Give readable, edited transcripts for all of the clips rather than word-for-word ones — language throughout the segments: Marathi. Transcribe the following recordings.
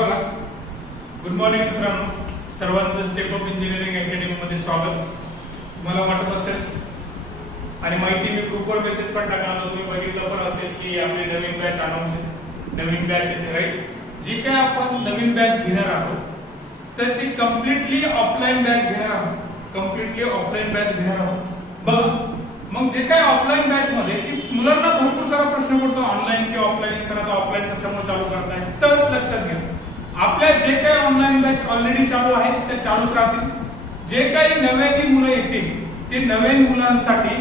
बघा, गुड मॉर्निंग मित्रांनो, सर्वांचं स्टेप अप इंजिनिअरिंग अकॅडमी मध्ये स्वागत. तुम्हाला वाटत असेल आणि माहिती मी ग्रुपवर मेसेज पण टाकला होता, तुम्ही बघितलं पण असेल की आपली नवीन बॅच अनाउन्स आहे, नवीन बॅच येते राईट. जी काय आपण नवीन बॅच घेणार आहोत तर ती कम्प्लिटली ऑफलाईन बॅच घेणार आहोत, कम्प्लिटली ऑफलाईन बॅच घेणार आहोत. बघा, मग जे काय ऑफलाईन बॅच मध्ये की मुलांना भरपूर सारा प्रश्न पडतो, ऑनलाईन किंवा ऑफलाईन. सर आता ऑफलाईन कशामुळे चालू करताय? तर लक्षात घ्या, आपल्या जे काही ऑनलाईन बॅच ऑलरेडी चालू आहेत त्या चालूच राहतील. जे काही नव्याने मुलं येतील ते नवीन मुलांसाठी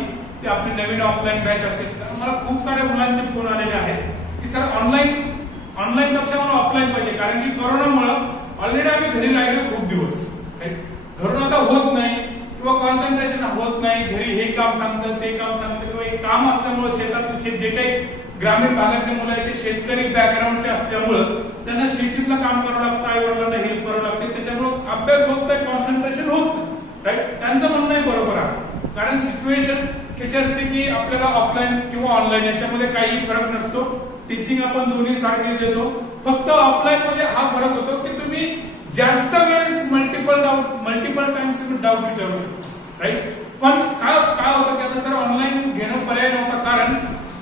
ते आपली नवीन ऑफलाईन बॅच असेल. मला खूप साऱ्या मुलांचे फोन आलेले आहेत की सर ऑनलाईन पेक्षा मला ऑफलाईन पाहिजे, कारण की कोरोनामुळे ऑलरेडी आम्ही घरी राहिलो खूप दिवस, घरून आता होत नाही किंवा कॉन्सन्ट्रेशन होत नाही. घरी हे काम सांगतात, ते काम सांगतात, किंवा एक काम असल्यामुळे शेतात जे काही ग्रामीण भागातले मुलं आहेत ते शेतकरी बॅकग्राऊंडचे असल्यामुळे त्यांना शेतीतलं काम करावं लागतं, आई वडिलांना हेल्प करावं लागते, त्याच्यामुळे अभ्यास होत नाही, कॉन्सन्ट्रेशन होत नाही. राईट, त्यांचं म्हणणं बरोबर आहे. कारण सिच्युएशन कशी असते की आपल्याला ऑफलाईन किंवा ऑनलाईन याच्यामध्ये काही फरक नसतो. टीचिंग आपण दोन्ही सारखी देतो, फक्त ऑफलाईन मध्ये हा फरक होतो की तुम्ही जास्त वेळेस मल्टिपल टाइम्स तुम्ही डाऊट विचारू शकता. राईट, पण काय होतं की आता सर ऑनलाईन घेणं पर्याय नव्हता, कारण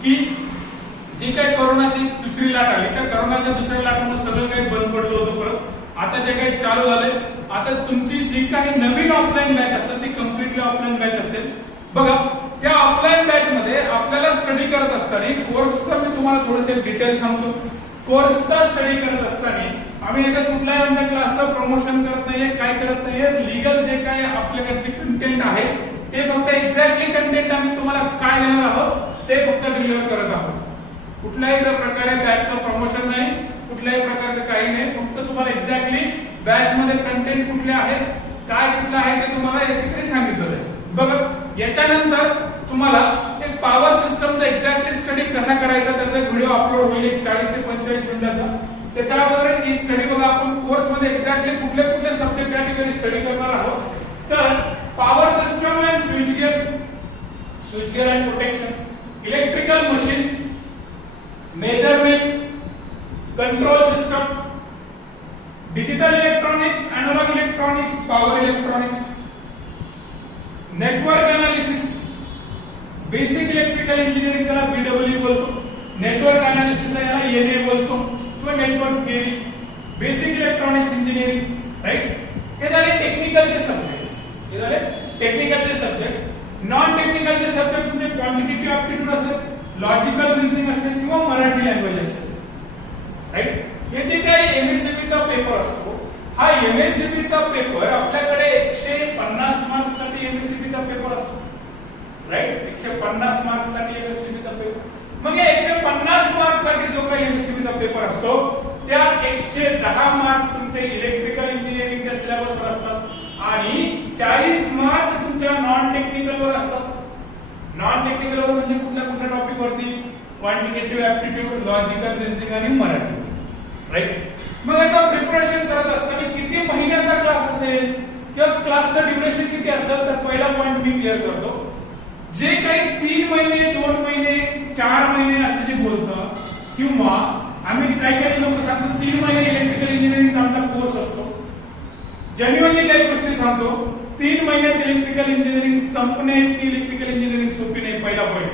की जी काही कोरोनाची दुसरी लाट आली त्या कोरोनाच्या दुसऱ्या लाटमुळे सगळं काही बंद पडलं होतं. परत आता जे काही चालू झाले, आता तुमची जी काही नवीन ऑफलाईन बॅच असेल ती कम्प्लिटली ऑफलाईन बॅच असेल. बघा, त्या ऑफलाईन बॅच मध्ये आपल्याला स्टडी करत असताना कोर्सचं मी तुम्हाला थोडंसं डिटेल सांगतो. कोर्सचा स्टडी करत असताना आम्ही याच्यात कुठल्याही आमच्या क्लासला प्रमोशन करत नाहीये, काय करत नाहीये. लिगल जे काय आपल्याकडचे कंटेंट आहे ते फक्त एक्झॅक्टली कंटेंट आम्ही तुम्हाला काय देणार आहोत ते फक्त डिलिव्हर करत आहोत. कुठल्याही प्रकारे बॅचचं प्रमोशन नाही, कुठल्याही प्रकारचं काही नाही. फक्त तुम्हाला एक्झॅक्टली बॅच मध्ये कंटेंट कुठले आहेत, काय कुठलं आहे ते तुम्हाला या ठिकाणी सांगितलं जाईल. बघा, याच्यानंतर तुम्हाला एक पॉवर सिस्टमचा एक्झॅक्टली स्टडी कसा करायचा त्याचा व्हिडिओ अपलोड होईल 40 ते 45 मिनिटाचा. त्याच्यावर ही स्टडी बघा, आपण कोर्स मध्ये एक्झॅक्टली कुठले कुठले सब्जेक्ट या ठिकाणी स्टडी करणार आहोत. तर power system and switchgear and protection, electrical machine, measurement, control system, digital electronics, analog electronics, power electronics, network analysis, basic electrical engineering त्याला BW बोलतो, नेटवर्क एनालिसिसला याला ENA बोलतो किंवा network theory, basic electronics engineering. Right, हे झाले टेक्निकलचे सब्जेक्ट. हे झाले टेक्निकलचे सब्जेक्ट. नॉन टेक्निकलचे सब्जेक्ट म्हणजे क्वांटिटेटिव्ह ऍप्टिट्यूड असेल, लॉजिकल रिझनिंग असेल किंवा मराठी लँग्वेज असेल. राईट, हे जे काही MSEB चा पेपर असतो, हा MSEB चा पेपर आपल्याकडे 150 मार्क साठी MSEB चा पेपर असतो. राईट, 150 मार्क साठी MSEB चा पेपर. मग 150 मार्क साठी जो काही MSEB चा पेपर असतो त्या 110 मार्क्स तुमचे इलेक्ट्रिकल इंजिनिअरिंगच्या सिलेबसवर असतात आणि 40 मार्क तुमच्या नॉन टेक्निकल वर असतात. नॉन टेक्निकल वर म्हणजे कुठल्या टॉपिक वरती? क्वांटिटेटिव्ह ऍप्टिट्यूड, लॉजिकल रिझनिंग आणि मराठी. राईट, मग आता प्रिपरेशन करत असताना किती महिन्याचा क्लास असेल किंवा क्लासचं ड्युरेशन किती असेल तर पहिला पॉइंट मी क्लिअर करतो. जे काही 3 महिने, 2 महिने, 4 महिने असे जे बोलतं, किंवा आम्ही काही लोक सांगतो 3 महिने इलेक्ट्रिकल इंजिनिअरिंगचा आमचा कोर्स असतो. जेन्युअनली काही गोष्टी सांगतो, 3 महिन्यात इलेक्ट्रिकल इंजिनिअरिंग संपणे इतकी इलेक्ट्रिकल इंजिनिअरिंग सोपी नाही. पहिला पॉइंट,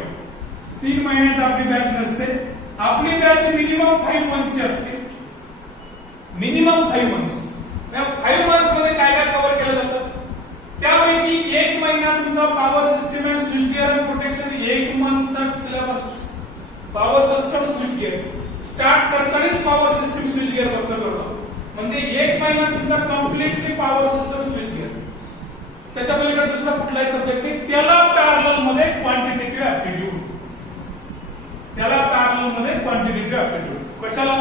3 महिन्यात आपली बॅच नसते. आपली बॅच मिनिमम 5 मंथची असते, मिनिमम 5 मंथ्स. 5 मंथ्स मध्ये काय काय कव्हर केलं जातं त्यापैकी 1 महिना तुमचा power system and switchgear and protection, 1 मंथचा syllabus power system switchgear. Start करतानाच पॉवर सिस्टम स्विचगिअर पासून करतो, म्हणजे 1 महिना तुमचा कम्प्लिटली पॉवर सिस्टम स्विचगिअर. त्याच्या पलीकडे दुसरा कुठलाही सब्जेक्ट नाही. त्याला पॅरलल मध्ये क्वांटिटेटिव्ह ऍप्टिट्यूड, त्याला पॅरलल मध्ये क्वांटिटेटिव्ह ऍप्टिट्यूड. कशाला?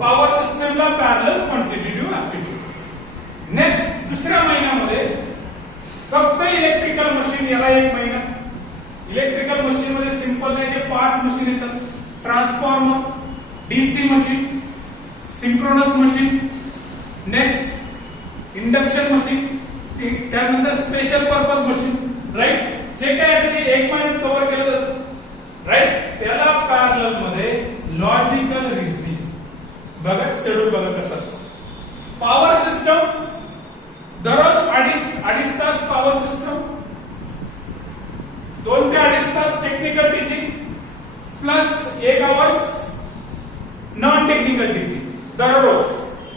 पॉवर सिस्टमला पॅरलल क्वांटिटेटिव्ह ऍप्टिट्यूड. नेक्स्ट दुसऱ्या महिन्यामध्ये फक्त इलेक्ट्रिकल मशीन, याला 1 महिना. इलेक्ट्रिकल मशीन मध्ये सिंपल नाही, जे 5 मशीन येतात: transformer, DC machine, synchronous machine, next induction machine, त्यानंतर स्पेशल पर्पज मशीन. राईट, जे काय आहे ते 1 महिन्यात कव्हर केलं जातं. राईट, त्याला पॅरलल मध्ये लॉजिकल रिझनिंग. बघा शेड्यूल बघा कसं असतं. पॉवर सिस्टम दररोज अडीच तास पॉवर सिस्टम, 2 ते 2.5 तास technical teaching plus 1 hours non technical teaching दररोज.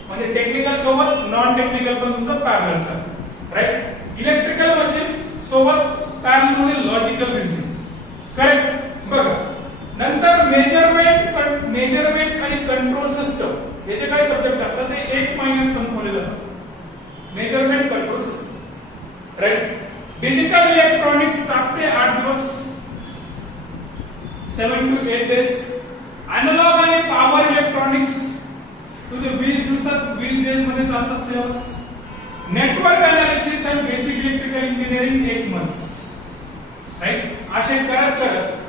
म्हणजे टेक्निकल सोबत नॉन टेक्निकल पण तुमचं पॅरलल चालतं, राईट. इलेक्ट्रिकल मशीन सोबत पॅरलल मध्ये लॉजिकल रिझनिंग, करेक्ट. बघा नंतर मेजरमेंट आणि कंट्रोल सिस्टम हे जे काही सब्जेक्ट असतात ते 1 महिन्यात संपवले जातात. Measurement control system, right. Digital electronics 7 ते 8 दिवस, 7 to 8 days. अॅनालॉग आणि पॉवर इलेक्ट्रॉनिक्स तुझे 20 दिवसात 20 डेज मध्ये चालतात सिलेबस. Network analysis and basic electrical engineering 1 month, right. असे करत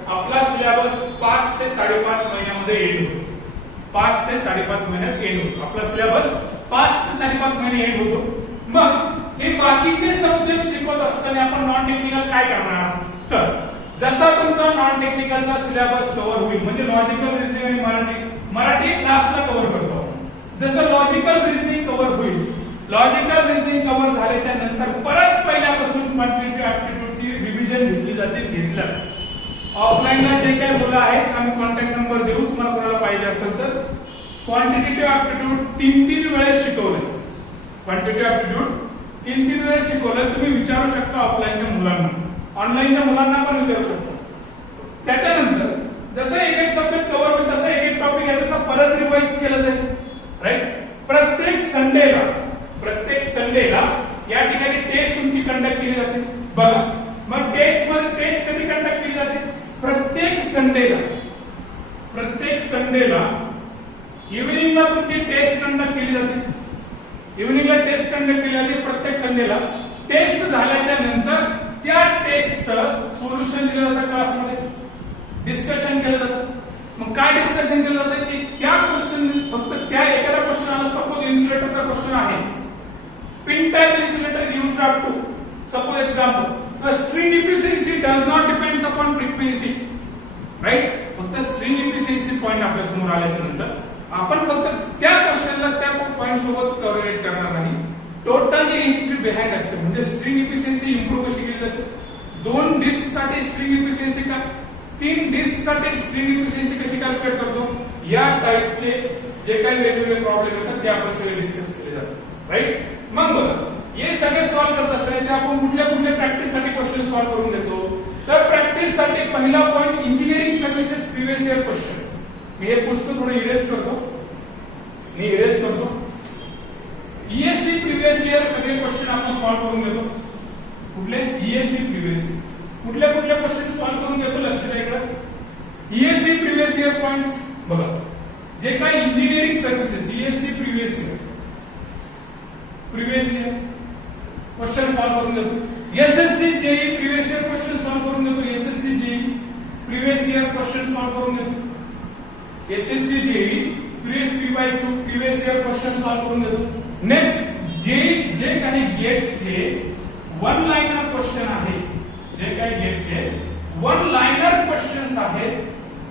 आपला सिलेबस 5 ते 5.5 महिन्यामध्ये एंड होतो. 5 ते 5.5 महिन्यात एंड होतो आपला सिलेबस. 5 ते 5.5 महिने एंड होतो. मग हे बाकीचे सब्जेक्ट शिकवत असताना आपण नॉन टेक्निकल काय करणार, तर जसा तुमचा नॉन टेक्निकलचा सिलेबस कव्हर होईल, म्हणजे लॉजिकल रिझनिंग आणि मराठी क्लासला कव्हर करतो. जसं लॉजिकल रिझनिंग कव्हर होईल, लॉजिकल रिझनिंग कव्हर झाल्याच्या नंतर परत पहिल्यापासून क्वांटिटेटिव्ह ऍप्टिट्यूडची रिव्हिजन घेतली जाते. ऑफलाईनला जे काही मुलं आहेत आम्ही कॉन्टॅक्ट नंबर देऊ, तुम्हाला कोणाला पाहिजे असेल तर. क्वांटिटेटिव्ह ऍप्टिट्यूड 3 वेळेस शिकवले. क्वांटिटेटिव्ह ऍप्टिट्यूड 3 वेळेस शिकवलं. तुम्ही विचारू शकता ऑफलाईनच्या मुलांना, ऑनलाईनच्या मुलांना पण विचारू शकता. त्याच्यानंतर जसं एक सब्जेक्ट कव्हर होईल तसं एक टॉपिक याच्यात परत रिवाइज केलं जाईल, राईट. प्रत्येक संडेला या ठिकाणी टेस्ट तुमची कंडक्ट केली जाते. बघा मग टेस्ट कधी कंडक्ट केली जाते, प्रत्येक संडेला इव्हिनिंगला तुमची टेस्ट कंडक्ट केली जाते. इव्हिनिंगला टेस्ट कंडक्ट केली जाते प्रत्येक संडेला. टेस्ट झाल्याच्या नंतर त्या टेस्टचं सोल्युशन दिलं जातं क्लासमध्ये, डिस्कशन केलं जातं. मग काय डिस्कशन केलं जातं की त्या क्वेश्चन फक्त त्या एखादा क्वेश्चन आला, सपोज इन्सुलेटरचा क्वेश्चन आहे, pin type insulator used up to suppose example string efficiency does not depends upon frequency, right. फक्त स्ट्रिंग इफिशियन्सी पॉईंट आपल्या समोर आल्याच्या नंतर आपण फक्त त्या क्वेश्चनला त्या पॉईंट सोबत कव्हरेज करणार नाही, टोटल जे हिस्ट्री बिहाइंड असते. म्हणजे स्ट्रिंग इफिशियन्सी इम्प्रूव्ह कशी केली जाते, 2 डिस्क साठी स्ट्रिंग इफिशियन्सी का, 3 डिस्क साठी स्ट्रिंग इफिशियन्सी कशी कॅल्क्युलेट करतो, या टाइपचे जे काही वेगवेगळे प्रॉब्लेम येतात ते आपण सगळे डिस्कस केले जातात, राईट. मग बघा हे सगळे सॉल्व्ह करत असताना आपण कुठल्या प्रॅक्टिस साठी क्वेश्चन सॉल्व्ह करून देतो. तर प्रॅक्टिस साठी पहिला point engineering services previous year question. मी हे पुस्तक थोडं इरेज करतो. ईएससी प्रिव्हियस इयर सगळे क्वेश्चन आपण सॉल्व्ह करून घेतो. कुठले ईएससी प्रिव्हियस इयर, कुठल्या क्वेश्चन सॉल्व्ह करून घेतो लक्ष द्या इकडे. ईएससी प्रिव्हियस इयर पॉइंट्स बघा, जे काही engineering services ESC previous year question solve करून घेतो. SSC JE previous year question solve करून घेतो. SSC JE previous year question solve करून घेतो. SSC JE previous year question solve करून घेतो. नेक्स्ट जे काही गेटचे 1 लाइनर क्वेश्चन आहे, जे काही गेटचे 1 लाइनर क्वेश्चन्स आहेत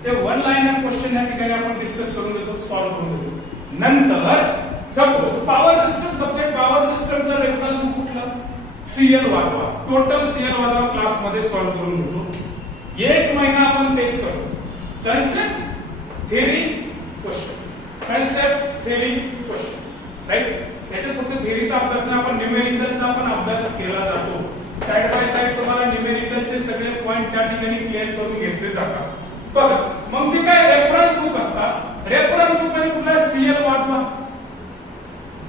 ते 1 लाइनर क्वेश्चन या ठिकाणी आपण डिस्कस करून घेतो, सॉल्व्ह करून घेतो. नंतर suppose power system subject, power सिस्टमचा रेफरन्स कुठला, सीएल वाढवा, टोटल सीएल वाढवा क्लास मध्ये सॉल्व्ह करून घेतो. 1 महिना आपण तेच करतो. Concept theory question, concept theory question, right. त्याच्यात फक्त थेअरीचा अभ्यास नाही, आपण न्यूमेरिकलचा पण अभ्यास केला जातो. साइड बाय साइड तुम्हाला न्यूमेरिकलचे सगळे पॉइंट त्या ठिकाणी क्लिअर करून घेतले जातात. बघा मग जे काय रेफरन्स बुक असतात, रेफरन्स बुक मध्ये कुठला सीएल वाढवा,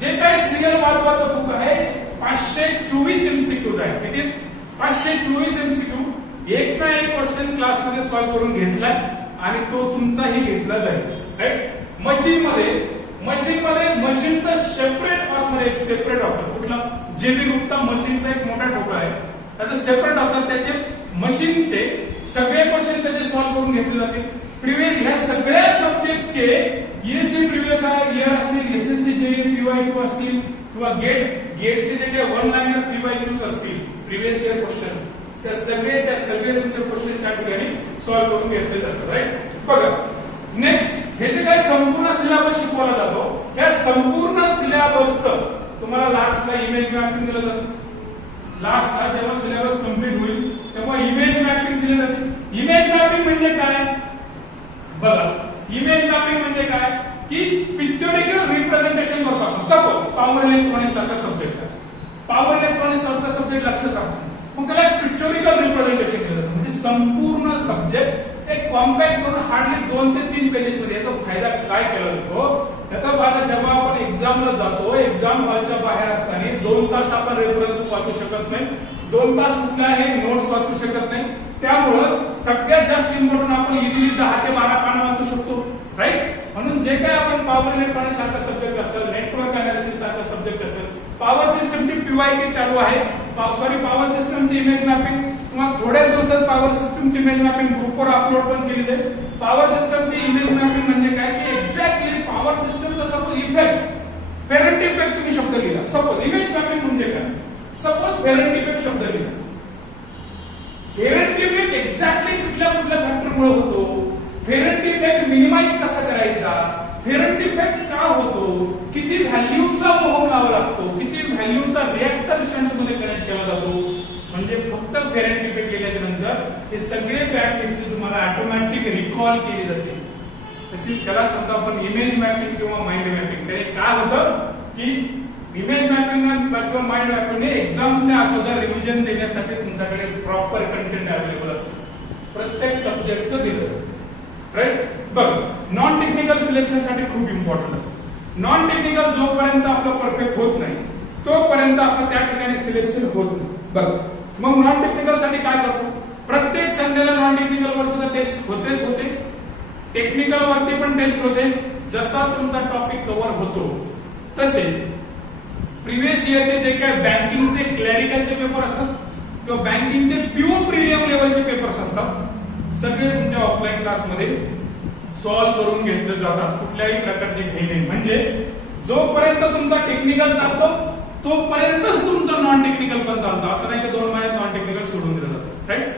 जे काही सीएल वाढवाचं बुक आहे 524 एमसीक्यूज आहे. किती 524 एमसीक्यू. एक ना एक क्वेश्चन क्लासमध्ये सॉल्व्ह करून घेतलाय आणि तो तुमचाही घेतला जाईल, राईट. मशीनचा सेपरेट ऑथर, एक सेपरेट ऑथर कुठला, जेबी गुप्ता मशीनचा एक मोठा ठोकळा आहे, त्याचं सेपरेट ऑथर, त्याचे मशीनचे सगळे क्वेश्चन त्याचे सॉल्व्ह करून घेतले जाते. प्रिव्हियस ह्या सगळ्या सब्जेक्टचे ईएससी प्रिव्हियस इयर असतील, एसएससी जेई पीवायक्यू असतील किंवा गेटचे जे काही 1 लाइनर पीवायक्यूज असतील, प्रिव्हियस इयर क्वेश्चन, त्या सगळे तुमचे क्वेश्चन त्या ठिकाणी सॉल्व्ह करून घेतले जातात, राईट. बघा नेक्स्ट हे जे काही संपूर्ण सिलेबस शिकवला जातो त्या संपूर्ण सिलेबसचं तुम्हाला लास्टला इमेज मॅपिंग दिलं जातं. लास्टला जेव्हा सिलेबस कंप्लीट होईल तेव्हा इमेज मॅपिंग दिली जाते. इमेज मॅपिंग म्हणजे काय बघा, इमेज मॅपिंग म्हणजे काय की पिक्चरिकल रिप्रेझेंटेशन करतो आपण. सपोज पॉवर इलेक्ट्रॉनिक्स सारखा सब्जेक्ट आहे, पॉवर इलेक्ट्रॉनिक्स सारखा सब्जेक्ट लक्षात राखतो, मग त्याला पिक्चरिकल रिप्रेझेंटेशन केलं जातं. म्हणजे संपूर्ण सब्जेक्ट एक कॉम्पॅक्ट करून हार्डली 2 ते 3 पेजेस मध्ये. याचा फायदा काय केला जातो, याचा फायदा जेव्हा आपण एक्झामला जातो, एक्झाम हॉलच्या बाहेर असताना 2 तास आपण रेफरन्स वाचू शकत नाही, 2 तास कुठल्याही नोट्स वाचू शकत नाही. त्यामुळं सगळ्यात जास्त इम्पॉर्टंट आपण इझिली 10 ते 12 पानं वाचू शकतो, राईट. म्हणून जे काय आपण पॉवर इलेक्ट्रॉनिक्स सारखा सब्जेक्ट असेल, नेटवर्क अनालिसिस सारखा सब्जेक्ट असेल, पॉवर सिस्टमची पीवायके चालू आहे, पॉवर सिस्टमची इमेज मॅपिंग तुम्हाला थोड्याच दिवसात पॉवर सिस्टमची इमेज मॅपिंग ग्रुपवर अपलोड पण केली जाईल. पॉवर सिस्टमची इमेज मॅपिंग म्हणजे काय की एक्झॅक्टली पॉवर सिस्टमचा सपोज इफेक्ट, फेरंट इफेक्ट तुम्ही शब्द लिहिला. सपोज इमेज मॅपिंग म्हणजे काय, सपोज फेरंट इफेक्ट शब्द लिहिला. फेरंट इफेक्ट एक्झॅक्टली कुठल्या फॅक्टरमुळे होतो, फेरंट इफेक्ट मिनिमाइज कसा करायचा, फेरंट इफेक्ट का होतो, किती व्हॅल्यूचा ओहम लावा लागतो, किती व्हॅल्यूचा रिएक्टर शंट मध्ये कनेक्ट केला जातो. म्हणजे फक्त फेरंट इफेक्ट केल्याच्या नंतर हे सगळे फॅक्ट हिस्ट्री तुम्हाला ऑटोमॅटिक रिकॉल केली जाते. तशी त्याला म्हणतो आपण इमेज मॅपिंग किंवा माइंड मॅपिंग. त्याने काय होतं की इमेज मॅपिंग किंवा माइंड मॅपिंग एक्झामच्या अगोदर रिव्हिजन देण्यासाठी तुमच्याकडे प्रॉपर कंटेंट अवेलेबल असतं, प्रत्येक सब्जेक्टचं दिलं, राईट. बघ, नॉन टेक्निकल सिलेक्शन साठी खूप इम्पॉर्टंट असतं. नॉन टेक्निकल जोपर्यंत आपलं परफेक्ट होत नाही तोपर्यंत आपलं त्या ठिकाणी सिलेक्शन होत नाही. बघ, मग नॉन टेक्निकल साठी काय करतो, प्रत्येक संडेला नॉन टेक्निकल वरती टेस्ट होतेच होते, टेक्निकल वरती पण टेस्ट होते. जसा तुमचा टॉपिक कव्हर होतो तसे प्रिव्हियस इयरचे जे काय बँकिंगचे क्लॅरिकलचे पेपर असतात किंवा बँकिंगचे प्युअर प्रीमियम लेवलचे पेपर्स असतात, सगळे तुमच्या ऑफलाईन क्लासमध्ये सॉल्व्ह करून घेतले जातात. कुठल्याही प्रकारचे घ्यायले. म्हणजे जोपर्यंत तुमचा टेक्निकल चालतो तोपर्यंतच तुमचं नॉन टेक्निकल पण चालतं. असं नाही की 2 महिन्यात नॉन टेक्निकल सोडून दिलं जातं, राईट.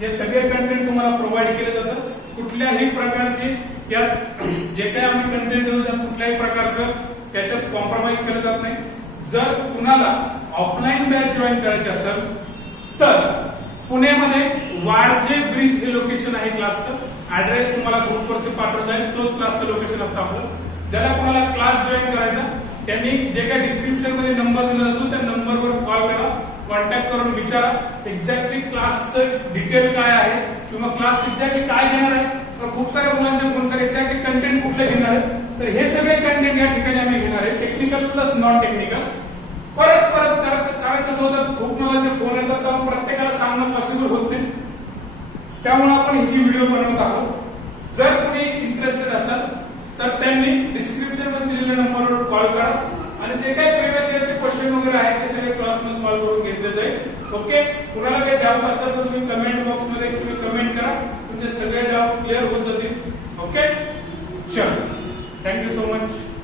हे सगळे कंटेंट तुम्हाला प्रोव्हाइड केले जातं. कुठल्याही प्रकारचे या जे काही आम्ही कंटेंट देतो त्यात कुठल्याही प्रकारचं त्याच्यात कॉम्प्रोमाइज केलं जात नाही. जर कुणाला ऑफलाईन बॅच जॉईन करायची असेल तर पुण्यामध्ये वारजे ब्रिज हे लोकेशन आहे क्लासचं. ऍड्रेस तुम्हाला ग्रुपवरती पाठवता येईल, तोच क्लासचं लोकेशन असतं आपलं. ज्याला कोणाला क्लास जॉईन करायचा त्यांनी जे काही डिस्क्रिप्शन मध्ये नंबर दिला जातो त्या नंबरवर कॉल करा, कॉन्टॅक्ट करून विचारा एक्झॅक्टली क्लासचं डिटेल काय आहे किंवा क्लास एक्झॅक्टली काय घेणार आहे. तर खूप साऱ्या मुलांचे फोन सर एक्झॅक्टली कंटेंट कुठले घेणार आहे, तर हे सगळे कंटेंट या ठिकाणी आम्ही घेणार आहे, टेक्निकल प्लस नॉन टेक्निकल. परत कारण कसं होतं, खूप मुलांचे फोन येतात तेव्हा प्रत्येकाला सांगणं पॉसिबल होत नाही. त्यामुळे आपण ही व्हिडिओ बनवत आहोत. जर कोणी इंटरेस्टेड असेल तर त्यांनी डिस्क्रिप्शन मध्ये दिलेल्या नंबरवर कॉल करा आणि जे काही प्रिव्हियस इयरचे क्वेश्चन वगैरे आहेत ते सगळे क्लासमध्ये सॉल्व्ह करून घेतले जाईल. ओके, कुणाला काही डाऊट असेल तर तुम्ही कमेंट बॉक्स मध्ये तुम्ही कमेंट करा, तुमचे सगळे डाऊट क्लिअर होत जातील. ओके, चल, थँक्यू सो मच.